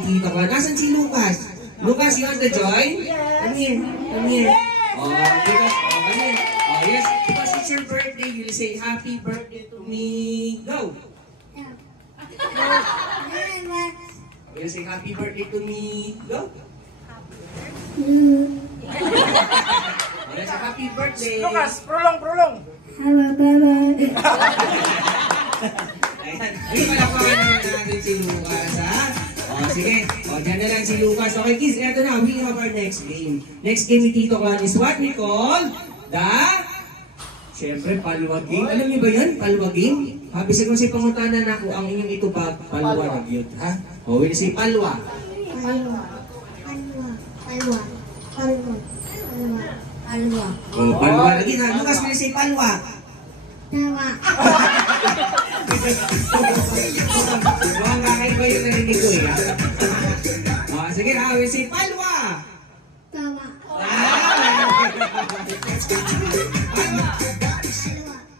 Tito ko. Nasaan si Lucas? Lucas, you want to join? Come here. Come here. Oh, Lucas. Oh, come here. Oh, yes. Because it's your birthday, you'll say, happy birthday to me. Go. You'll say, happy birthday to me. Go. Yes, happy birthday. Lucas, prolong. Ayan. Ay, malapakan naman natin si Lucas, ha? O, sige. O, dyan na lang si Lucas. Okay, kids, eto na. We have our next game. Next game ni Tito Clan is what we call the... Siyempre, paluwag game. Alam niyo ba yan? Paluwag game? Bisag mo si pangutanan na ako ang inyong itubag, paluwag yun, ha? O, we'll say palwa. O, palwa lagi na. Lucas, we'll say palwa. Mukhang kakaiba yung narinig ko, eh. O, sige na. We'll say palwa.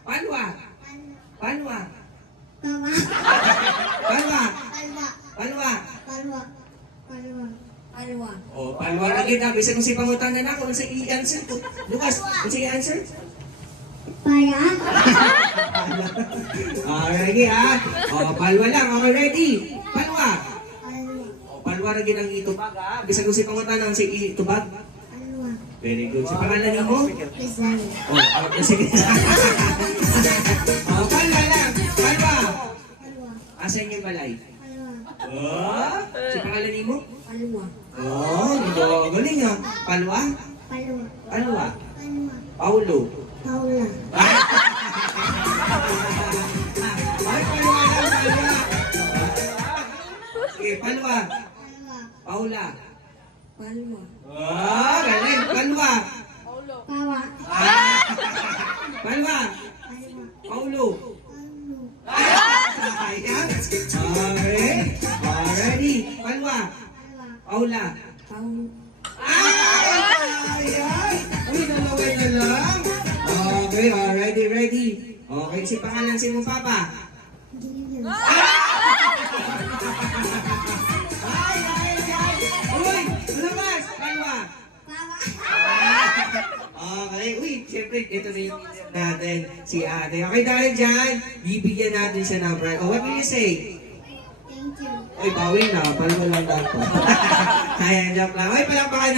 Palwa. Palwa. Palwa. Palwa. Oh, palwa lagi na. Bisa kung si pangutanan na ako. Kung sa i-answer ko. Lucas, kung sa i-answer? Ready, ha? Oh, palwa lang. Okay, ready? Palwa. Oh, palwa lagi ng itubag, ha? Bisa kung si pangutanan sa itubag? Very good. Sa pangalan mo? Oh, sige. Oh, palwa lang. Palwa. Asan yung balay? Oh, sa pangalan mo? Oh, galing ha. Palwa? Palwa. Paulo. Ay, palwa lang, palwa. Sige, palwa. Paula. Oh, galing. Palwa. Palwa. Paulo. Ayan. Okay. Ready. Palwa. Paula. Ayan. Uy, dalawa na lang. Okay, ready. Okay, si pangalan si mong papa. Uy, lumabas. Palwa. Okay, uy, siyempre, ito na yung leader natin, si ate. Okay, dahil dyan, bibigyan natin siya ng prize. Oh, what will you say? Thank you. Uy, bawi na, palwa lang dapat. Ayan, joke lang. Uy, palakpakan